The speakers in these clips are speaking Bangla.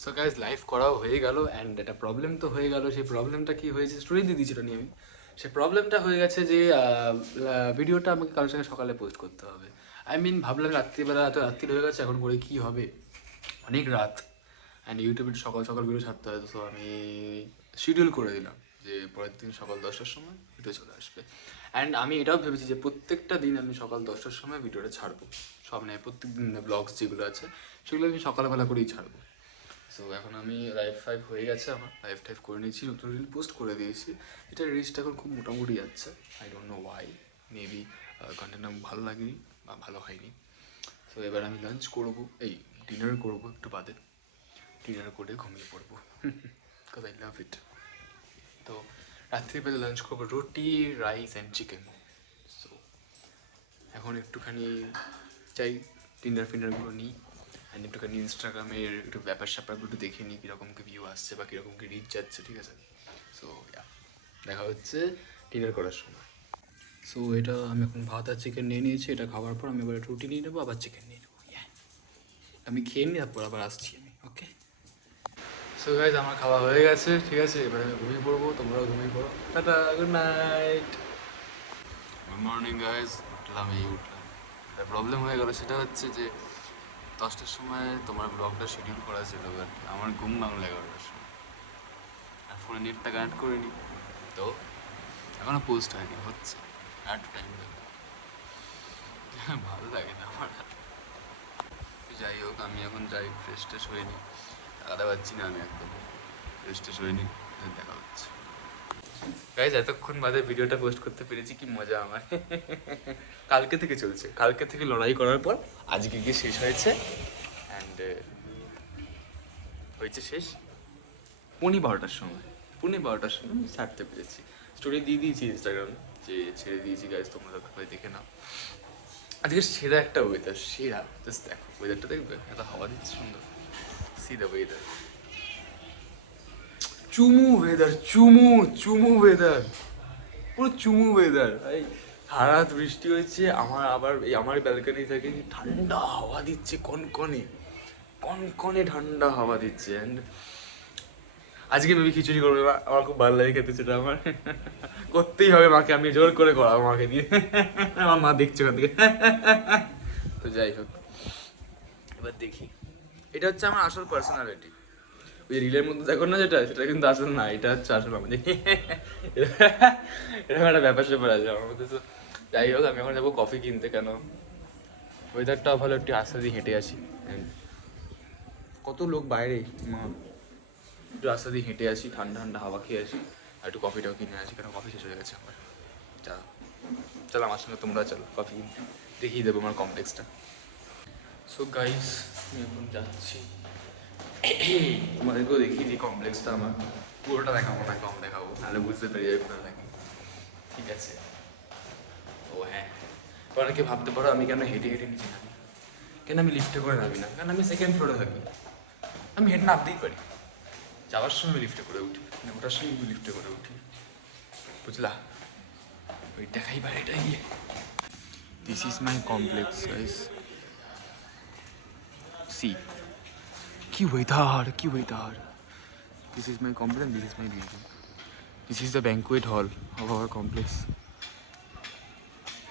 সো গাইজ লাইভ করাও হয়ে গেল অ্যান্ড একটা প্রবলেম তো হয়ে গেল। সেই প্রবলেমটা কি হয়েছে স্টোরি দিয়ে দিয়েছিল নিয়ে আমি। সেই প্রবলেমটা হয়ে গেছে যে ভিডিওটা আমাকে কারোর সঙ্গে সকালে পোস্ট করতে হবে। আই মিন ভাবলাম রাত্রিবেলা, এত রাত্রি হয়ে গেছে, এখন করে কি হবে, অনেক রাত, অ্যান্ড ইউটিউবে সকাল সকাল ভিডিও ছাড়তে হয়। তো আমি শিডিউল করে দিলাম যে পরের দিন সকাল 10টার সময় ভিডিও চলে আসবে। অ্যান্ড আমি এটাও ভেবেছি যে প্রত্যেকটা দিন আমি সকাল 10টার সময় ভিডিওটা ছাড়বো। সব নেই, প্রত্যেক দিন ব্লগস যেগুলো আছে সেগুলো আমি সকালবেলা করেই ছাড়বো। সো এখন আমি লাইভ ফাইভ হয়ে গেছে, আমার লাইভ টাইভ করে নিয়েছি, নতুন রিল পোস্ট করে দিয়েছি। এটা রিচটা এখন খুব মোটামুটি যাচ্ছে। I don't know why, maybe কন্টেন্টটা ভালো লাগেনি বা ভালো হয়নি। সো এবার আমি লাঞ্চ করবো, এই ডিনার করবো একটু বাদে। ডিনার করে ঘুমিয়ে পড়বো, বিকজ আই লাভ ইট। তো রাত্রিবেলা লাঞ্চ করবো রুটি, রাইস অ্যান্ড চিকেন। সো এখন একটুখানি চাই ডিনার ফিনারগুলো নিই, অ্যান্ড একটুখানি ইনস্টাগ্রামের একটু ব্যাপার স্যাপারগুলো একটু দেখে নিই, কীরকম কি ভিউ আসছে বা কীরকম কি রিচ যাচ্ছে, ঠিক আছে? সো দেখা হচ্ছে ডিনার করার সময়। সো এটা আমি এখন ভাত আর চিকেন নিয়ে নিয়েছি, এটা খাওয়ার পর আমি এবার রুটি নিয়ে নেবো, আবার চিকেন নিয়ে নেবো। আমি খেয়ে নিই, তারপর আবার আসছি আমি, ওকে? সো গাইজ আমার খাওয়া হয়ে গেছে, ঠিক আছে? এবার আমি ঘুমিয়ে পড়বো, তোমরাও ঘুমিয়ে পড়ো। Tata, good night. Good morning guys, উঠলাম, এই উঠলাম। একটা প্রবলেম হয়ে গেলো, সেটা হচ্ছে যে 10টার সময় তোমার ব্লগটা শিডিউল করা ছিল, বাট আমার ঘুম ভাঙলো 11টার সময়। আর ফোনে নেটটা কানেক্ট করে নিই, তো এখনও পোস্ট হয়নি, হচ্ছে আর একটু টাইম লাগবে। ভালো লাগে না আমার। যাই হোক, আমি এখন যাই, ফ্রেশ ট্রেশ হয়ে নিই। টাকাতে পাচ্ছি না আমি একদম, ফ্রেশ ট্রেশ হয়ে নিই, দেখা হচ্ছে। গাইজ এতক্ষণ বাদে ভিডিওটা পোস্ট করতে পেরেছি, কি মজা আমার। কালকে থেকে চলছে, কালকে থেকে লড়াই করার পর আজকে গিয়ে শেষ হয়েছে। অ্যান্ড হয়েছে শেষ 12:15টার সময়, 12:15টার সময় আমি ছাড়তে পেরেছি। স্টোরি দিয়ে দিয়েছি ইনস্টাগ্রামে যে ছেড়ে দিয়েছি, গাইজ তোমরা সবাই দেখে নাও। আজকে সেরা একটা ওয়েদার, সেরা, জাস্ট দেখো ওয়েদারটা, দেখবে এত হাওয়া দিচ্ছে সুন্দর। সি দ্য ওয়েদার, চুমু ওয়েদার, চুমু চুমু ওয়েদার, পুরো চুমু ওয়েদার। এই সারা রাত বৃষ্টি হয়েছে, আমার আবার এই আমার ব্যালকনি থেকে ঠান্ডা হাওয়া দিচ্ছে, কনকনে কনকনে ঠান্ডা হাওয়া দিচ্ছে। অ্যান্ড আজকে বেবি খিচুড়ি করবে মা, আমার খুব ভালো লাগে খেতে, সেটা আমার করতেই হবে মাকে, আমি জোর করে করাবো মাকে দিয়ে। আমার মা দেখছে ওখান থেকে। তো যাই হোক, এবার দেখি, এটা হচ্ছে আমার আসল পার্সোনালিটি। ওই রিলের মধ্যে দেখো না যেটা, সেটা কিন্তু আসল না, এটা হচ্ছে আসল আমাদের। এরকম একটা ব্যাপার স্যাপার আছে আমার মধ্যে। তো যাই হোক, আমি এখন যাবো কফি কিনতে, কেন ওয়েদারটাও ভালো, একটু আস্তে দিয়ে হেঁটে আসি। কত লোক বাইরে, মা, একটু রাস্তা দিয়ে হেঁটে আসি, ঠান্ডা ঠান্ডা হাওয়া খেয়ে আসি, আর একটু কফিটাও কিনে আসি, কেন কফি শেষ হয়ে গেছে আমার। চলো চলো আমার সঙ্গে তোমরা চলো কফি কিনতে, দেখিয়ে দেবো আমার কমপ্লেক্সটা। সো গাইস আমি এখন যাচ্ছি, তোমাদেরকেও দেখিয়ে দিই কমপ্লেক্সটা আমার। পুরোটা দেখাবো না, কম দেখাবো, নাহলে বুঝতে পেরে যাবে পুরো নাকি, ঠিক আছে? ও হ্যাঁ, অনেকে ভাবতে পারো আমি কেন হেঁটে হেঁটে নিচে নামি, কেন আমি লিফটে করে নামি না, কারণ আমি সেকেন্ড ফ্লোরে থাকি। আমি হেঁটে নামতেই পারি, যাওয়ার সময় আমি লিফটে করে উঠি, মানে ওটার সময় আমি লিফটে করে উঠি, বুঝলা? ওই দেখাই বাড়িটা গিয়ে। This is my complex guys, see কি ওয়েদার, কি weather. This is my complex, this is my building, this is the banquet hall of our complex,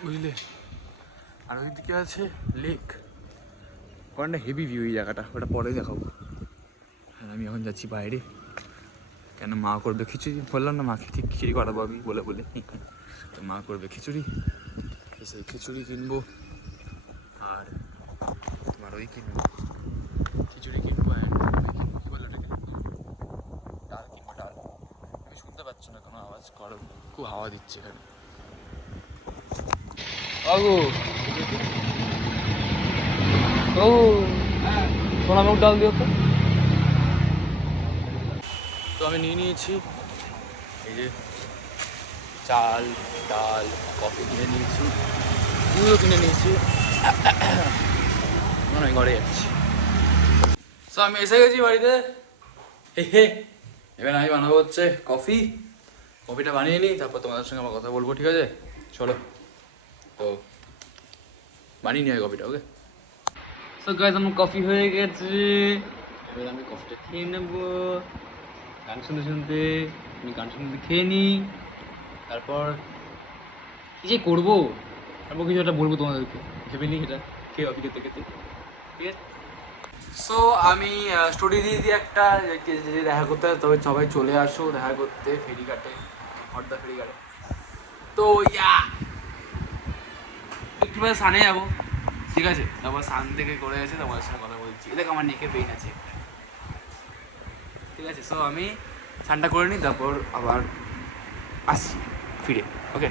বুঝলে? আর ওইদিকে আছে লেক, ওখানটা হেভি ভিউ, এই জায়গাটা, ওটা পরে দেখাবো। হ্যাঁ আমি এখন যাচ্ছি বাইরে, কেন মা করবে খিচুড়ি, বললাম না মাকে ঠিক খিচুড়ি করাবো আমি বলে বলে। তো মা করবে খিচুড়ি, সেই খিচুড়ি কিনবো, আর তোমার ওই কিনবো, খিচুড়ি কিনবো, অ্যান্ড কী বলে ওটাকে, ডাল কিনবো, ডাল। আমি শুনতে পাচ্ছ না কোনো আওয়াজ, করো, খুব হাওয়া দিচ্ছে এখানে। আগু ও সোনা মুখ ডাল দিও তো। তো আমি নিয়ে নিয়েছি এই যে চাল, ডাল, কফি কিনে নিয়েছি, দুধও কিনে নিয়েছি, মনে হয় ঘরে যাচ্ছি। তো আমি এসে গেছি বাড়িতে, হে হে। এবার আমি বানাবো হচ্ছে কফি, কফিটা বানিয়ে নিই, তারপর তোমাদের সঙ্গে আমার কথা বলবো, ঠিক আছে? চলো, তো বানিয়ে নিই কফিটা, ওকে? সো গাইস আমার কফি হয়ে গেছে, এবার আমি কফিটা খেয়ে নেবো, গান শুনতে শুনতে। আমি গান শুনতে খেয়ে নিই, তারপর কী যে করবো, তারপর কিছু একটা বলবো তোমাদেরকে, ভেবে নিই সেটা খেয়ে কফি খেতে খেতে, ঠিক আছে। সো আমি স্টোরি দিয়ে দিই একটা, যে দেখা করতে হয় তবে সবাই চলে আসো দেখা করতে ফেরিঘাটে, হরদা ফেরিঘাটে। তো ইয়া একটু পরে সানে যাবো, ঠিক আছে। তারপর সান থেকে করে এসে তোমাদের সঙ্গে কথা বলছি। দেখ আমার নেকে পেইন আছে, ঠিক আছে। সো আমি সানটা করে নিই, তারপর আবার আসি ফিরে, ওকে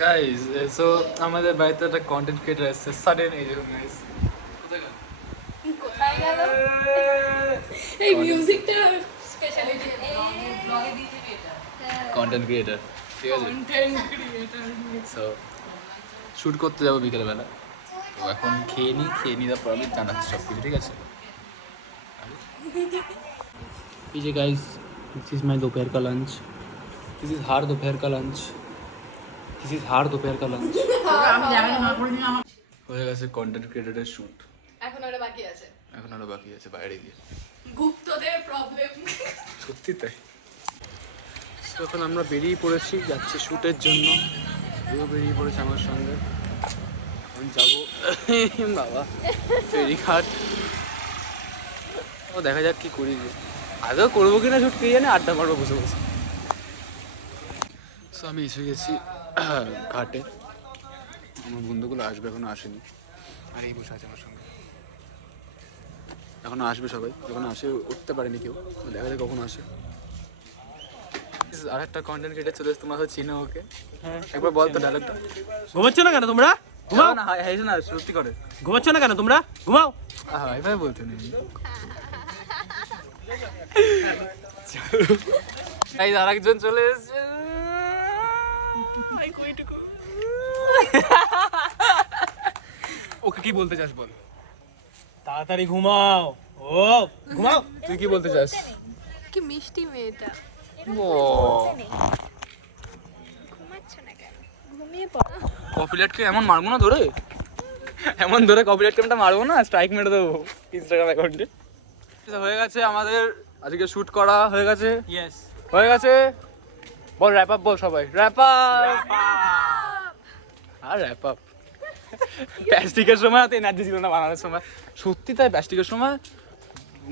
গাইজ। সো আমাদের বাড়িতে একটা কন্টেন্ট ক্রিয়েটার এসছে সাডেন, এই যে গাইজ কোথায় গেল এই মিউজিকটা স্পেশালিটি ব্লগে দিতে এটা কন্টেন্ট ক্রিয়েটার, ঠিক আছে। কন্টেন্ট ক্রিয়েটর সো শ্যুট করতে যাবো বিকেলবেলা, তো এখন খেয়ে নিই তারপর আমি জানাচ্ছি সব কিছু, ঠিক আছে। এই যে গাইস, দিস ইজ মাই दोपहर का लंच, दिस इज हार दोपहर का लंच, दिस इज हार दोपहर का लंच। হয়ে গেছে কন্টেন্ট ক্রিয়েটরের শ্যুট, এখন আরো বাকি আছে, বাকি আছে বাইরে গিয়ে। গুপ্তদের প্রবলেম। সত্যি তাই। এখন আমরা বেরিয়ে পড়েছি, যাচ্ছি শ্যুটের জন্য। কেউ বেরিয়ে পড়েছে আমার সঙ্গে, এখন যাবো বাবা ফেরিঘাট। ও দেখা যাক কি করি, আদৌ করবো কিনা শ্যুট কে জানে, আড্ডা মারবো বসে বসে। সো আমি এসে গেছি ঘাটে, আমার বন্ধুগুলো আসবে, এখনো আসেনি। আর এই বসে আছে আমার সঙ্গে, এখনো আসবে সবাই, যখন আসে উঠতে পারেনি কেউ, দেখা যায় কখন আসে। আর একটা কন্টেন্ট ক্রিয়েটার চলে এসে, তোমরা হয়তো চিনো ওকে, একবার বল তো ডায়লগটা। ঘুমাচ্ছ না কেন তোমরা? ঘুমাও না, হ্যাঁ না, সত্যি করে ঘুমাচ্ছ না কেন তোমরা? ঘুমাও। হ্যাঁ এভাবে বলতে নেই। আর একজন চলে এসেছে, ওকে কি বলতে চাস বল, তাড়াতাড়ি ঘুমাও। ও ঘুমাও। তুই কি বলতে চাস? কি মিষ্টি মেয়েটা, কপিরাইটকে এমন মারবো না ধরে, এমন ধরে কপিরাইট ক্লেমটা মারবো না, স্ট্রাইক মেরে দেবো ইনস্টাগ্রাম অ্যাকাউন্টে। হয়ে গেছে আমাদের আজকে শ্যুট করা, হয়ে গেছে, ইয়েস। হয়ে গেছে। বল র্যাপ আপ, বল সবাই র্যাপ আপ। আর র্যাপ আপ প্লাস্টিকের সময় তো এনার্জি ছিল না বানানোর সময়, সত্যি তাই। প্লাস্টিকের সময়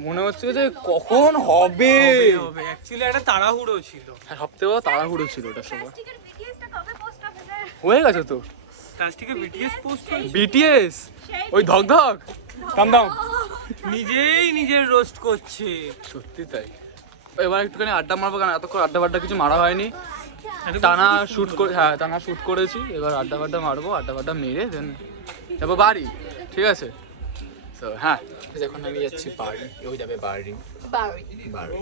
মনে হচ্ছে যে কখন হবে, হবে অ্যাকচুয়ালি একটা তাড়াহুড়ো ছিল। সবথেকে বড় তাড়াহুড়ো ছিল ওটার সময়। হয়ে গেছে তো প্লাস্টিকের বিটিএস পোস্ট হয়েছে। বিটিএস, ওই ধক ধক থাম থাম, নিজেই নিজের রোস্ট করছে। সত্যি তাই। এবার একটুখানি আড্ডা মারবো, কারণ এতক্ষণ আড্ডা বাড্ডা কিছু মারা হয়নি, টানা শ্যুট করে, হ্যাঁ টানা শ্যুট করেছি। এবার আড্ডা বাড্ডা মারবো, আড্ডা বাড্ডা মেরে দেন যাবো বাড়ি, ঠিক আছে। তো হ্যাঁ এখন আমি যাচ্ছি বাড়ি, ও যাবে বাড়ি। বাড়ি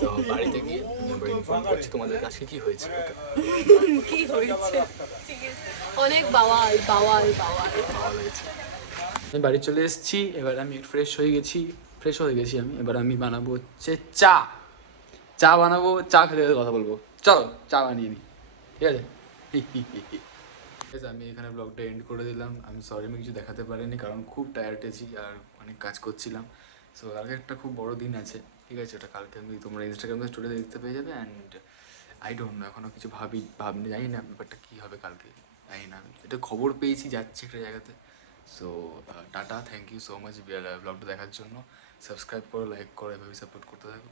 তো বাড়িতে গিয়ে আমরা ইনফর্ম করছি তোমাদের কাছে কি হয়েছে। কি হয়েছে, অনেক বাওয়াল বাওয়াল বাওয়াল। ভালো হয়েছে। আমি বাড়ি চলে এসেছি, এবার আমি ফ্রেশ হয়ে গেছি আমি। এবার আমি বানাবো হচ্ছে চা বানাবো, চা খেতে খেতে কথা বলবো। চলো চা বানিয়ে নিই, ঠিক আছে। আমি এখানে ব্লগটা এন্ড করে দিলাম। আমি সরি আমি কিছু দেখাতে পারিনি, কারণ খুব টায়ার্ড আছি আর অনেক কাজ করছিলাম। সো কালকে একটা খুব বড় দিন আছে, ঠিক আছে। ওটা কালকে আমি তোমরা ইনস্টাগ্রামে স্টোরিতে দেখতে পেয়ে যাবে। অ্যান্ড আই ডোন্ট নো, এখনও কিছু ভাবনি, জানি না ব্যাপারটা কী হবে কালকে, জানি না। এটা খবর পেয়েছি যাচ্ছি একটা জায়গাতে। So tata, thank you so much ব্লগটা দেখার জন্য। সাবস্ক্রাইব করো, লাইক করো, এভাবে সাপোর্ট করতে থাকো।